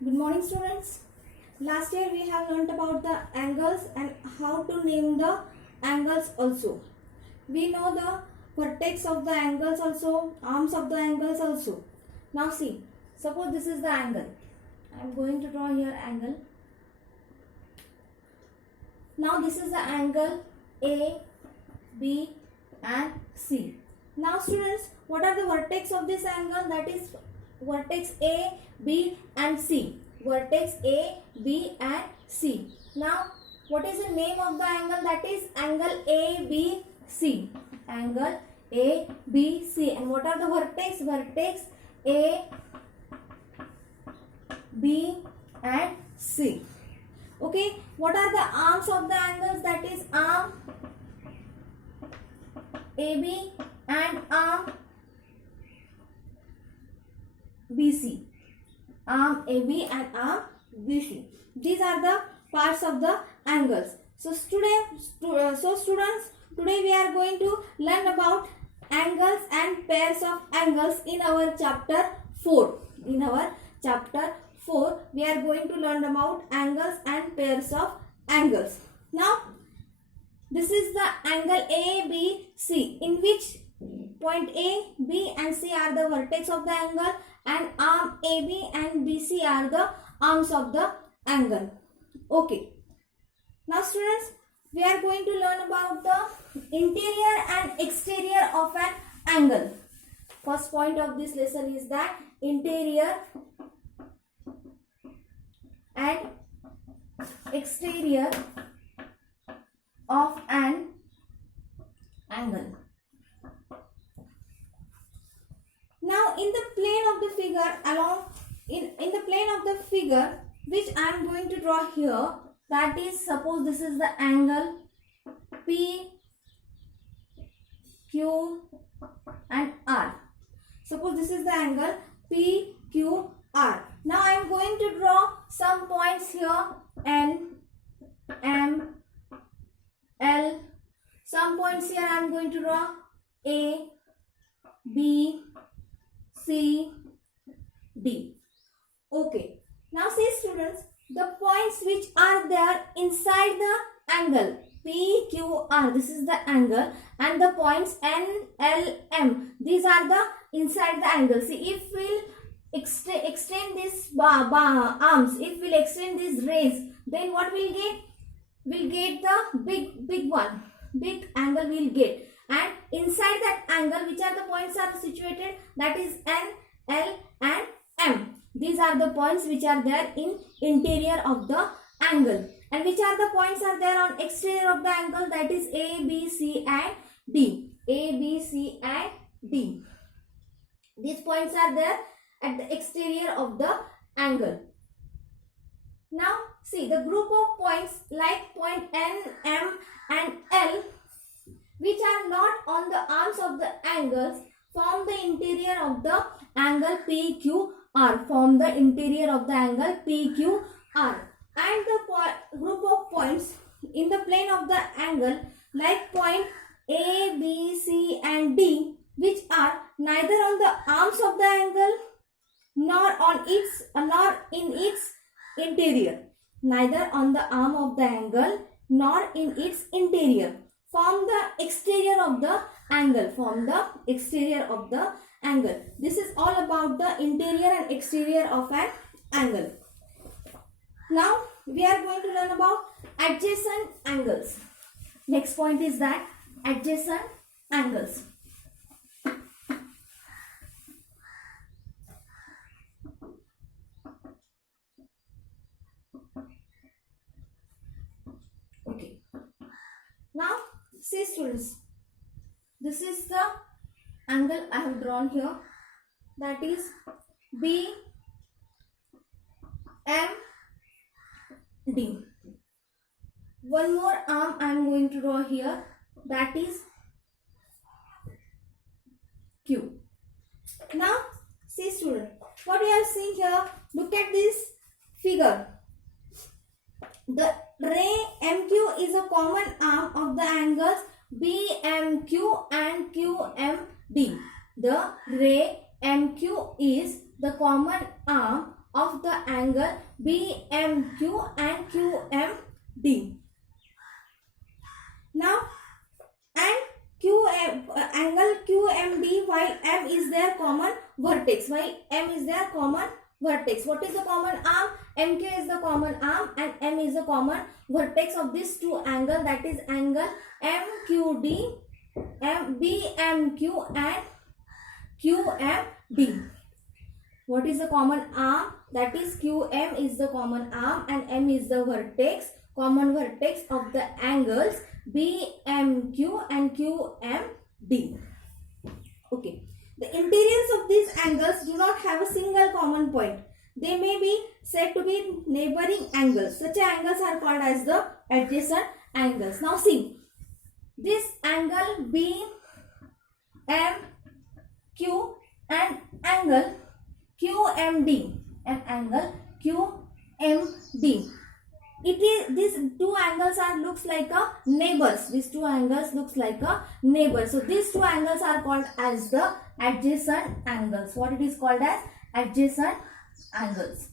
Good morning, students. Last year we have learnt about the angles and how to name the angles also. We know the vertex of the angles also, arms of the angles also. Now see, suppose this is the angle. I am going to draw here angle. Now this is the angle A, B and C. Now students, what are the vertex of this angle? That is vertex A, B and C. Vertex A, B and C. Now what is the name of the angle? That is angle ABC. Angle ABC. And what are the vertex? Vertex A, B and C. Okay. What are the arms of the angles? That is arm AB and arm BC. Arm AB and arm BC. These are the parts of the angles. So students, today we are going to learn about angles and pairs of angles in our chapter 4. In our chapter 4, we are going to learn about angles and pairs of angles. Now, this is the angle ABC, in which point A, B and C are the vertex of the angle and arm AB and BC are the arms of the angle. Okay. Now students, we are going to learn about the interior and exterior of an angle. First point of this lesson is that interior and exterior of an angle. Now in the plane of the figure, in the plane of the figure which I am going to draw here, that is, suppose this is the angle P, Q and R. Suppose this is the angle P, Q, R. Now I am going to draw some points here, N, M, L. Some points here I am going to draw A, B, C, D. Okay. Now see students, the points which are there inside the angle P, Q, R. This is the angle, and the points N, L, M. These are the inside the angle. See, if we'll extend this arms, if we'll extend these rays, then what we'll get? We'll get the big one. Big angle we'll get. And inside that angle, which are the points are situated? That is N, L and M. These are the points which are there in interior of the angle. And which are the points are there on exterior of the angle? That is A, B, C and D. A, B, C and D. These points are there at the exterior of the angle. Now see, the group of points like point N, M and L, which are not on the arms of the angles, form the interior of the angle PQR. Form the interior of the angle PQR. And the group of points in the plane of the angle like point A, B, C and D, which are neither on the arms of the angle nor in its interior. Neither on the arm of the angle nor in its interior. Form the exterior of the angle. Form the exterior of the angle. This is all about the interior and exterior of an angle. Now we are going to learn about adjacent angles. Next point is that adjacent angles. Okay. Now see students, this is the angle I have drawn here, that is B, M, D. One more arm I am going to draw here, that is Q. Now see student, what we are seeing here, look at this figure. The ray MQ is a common arm of the angles BMQ and QMD. The ray MQ is the common arm of of the angle BMQ and QMD. Now, and angle QMD, while M is their common vertex. What is the common arm? MQ is the common arm and M is the common vertex of these two angles, that is angle MQD, BMQ and QMD. What is the common arm? That is QM is the common arm and M is the common vertex of the angles BMQ and QMD. Okay. The interiors of these angles do not have a single common point. They may be said to be neighboring angles. Such angles are called as the adjacent angles. Now see, this angle BMQ and angle QMD and angle QMD. These two angles looks like a neighbors. These two angles looks like a neighbor. So these two angles are called as the adjacent angles. What it is called as? Adjacent angles.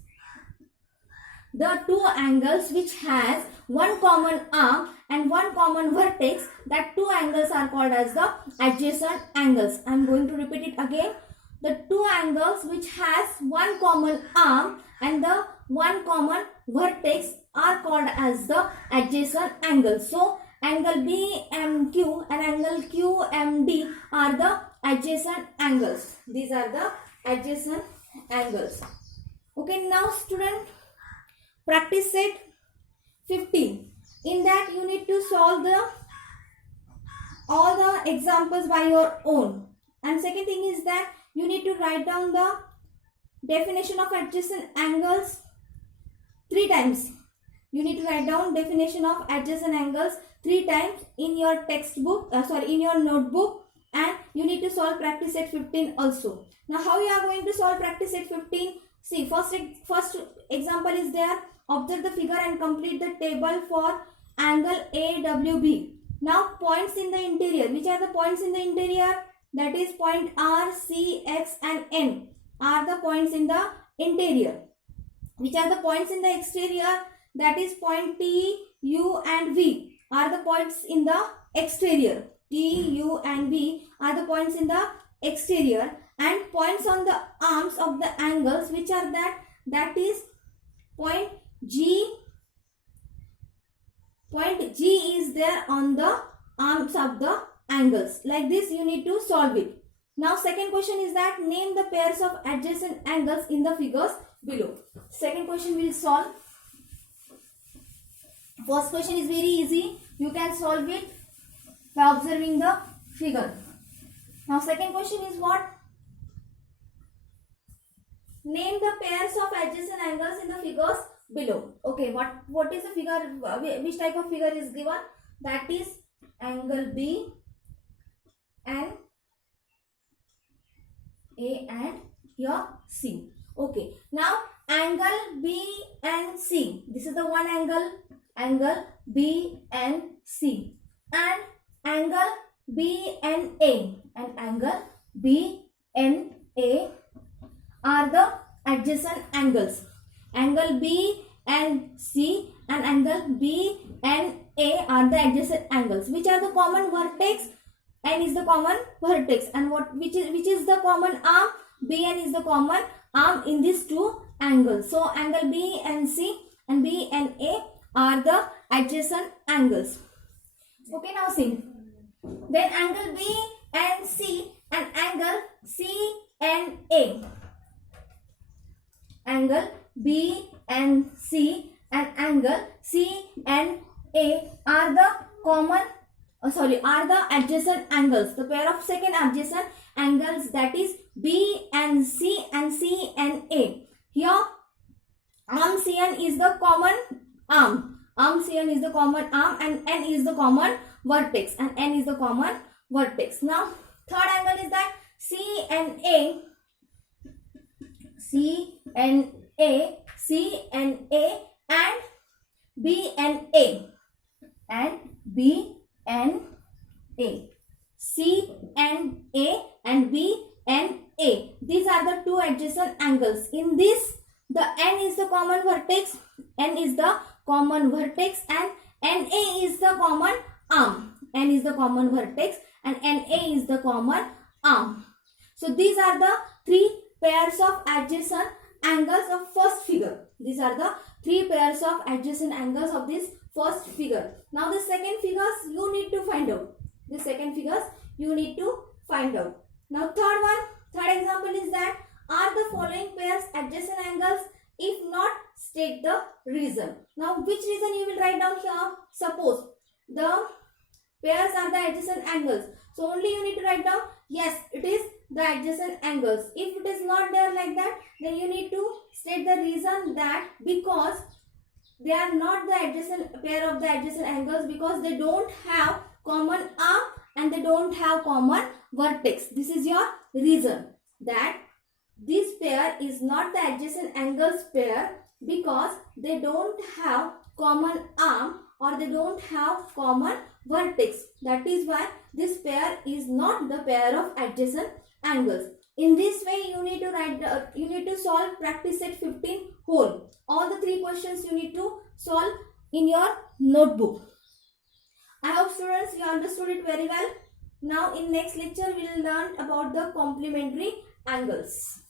The two angles which has one common arm and one common vertex, that two angles are called as the adjacent angles. I am going to repeat it again. The two angles which has one common arm and the one common vertex are called as the adjacent angles. So angle BMQ and angle QMD are the adjacent angles. These are the adjacent angles. Okay, now student, practice set 15. In that you need to solve all the examples by your own. And second thing is that you need to write down the definition of adjacent angles 3 times. You need to write down definition of adjacent angles 3 times in your textbook, in your notebook, and you need to solve practice set 15 also. Now how you are going to solve practice set 15? See, first example is there. Observe the figure and complete the table for angle AWB. Now points in the interior. Which are the points in the interior? That is point R, C, X and N are the points in the interior. Which are the points in the exterior? That is point T, U and V are the points in the exterior. T, U and V are the points in the exterior, and points on the arms of the angles, which are that is point G. Point G is there on the arms of the angles. Like this you need to solve it. Now second question is that name the pairs of adjacent angles in the figures below. Second question will solve. First question is very easy. You can solve it by observing the figure. Now second question is what? Name the pairs of adjacent angles in the figures below. Okay, what is the figure? Which type of figure is given? That is angle B and A and here C. Okay, now angle B and C. This is the one angle B and C, and angle B and A, and angle B and A are the adjacent angles. Angle B and C and angle B and A are the adjacent angles. Which are the common vertex? N is the common vertex, and which is the common arm? BN is the common arm in these two angles. So angle B and C and B and A are the adjacent angles. Okay, now see. Then angle B and C and angle C and A. Angle B and C and angle C and A are the are the adjacent angles. The pair of second adjacent angles, that is B and C and A. Here arm CN is the common arm. Arm CN is the common arm and N is the common vertex, and N is the common vertex. Now third angle is that C and A and B and A and B and A. C and A and B and A. These are the two adjacent angles. In this the N is the common vertex, N is the common vertex, and NA is the common arm. N is the common vertex and NA is the common arm. So these are the three pairs of adjacent angles of first figure. These are the three pairs of adjacent angles of this first figure. Now the second figures you need to find out. The second figures you need to find out. Now third example is that, are the following pairs adjacent angles? If not, state the reason. Now which reason you will write down here? Suppose the pairs are the adjacent angles. So only you need to write down, yes, it is the adjacent angles. If it is not there like that, then you need to state the reason that because they are not the adjacent pair of the adjacent angles, because they don't have common arm and they don't have common vertex. This is your reason that this pair is not the adjacent angles pair because they don't have common arm or they don't have common vertex. That is why this pair is not the pair of adjacent angles. In this way, you need to write. You need to solve practice set 15 whole. All the three questions you need to solve in your notebook. I hope students you understood it very well. Now in next lecture we will learn about the complementary angles.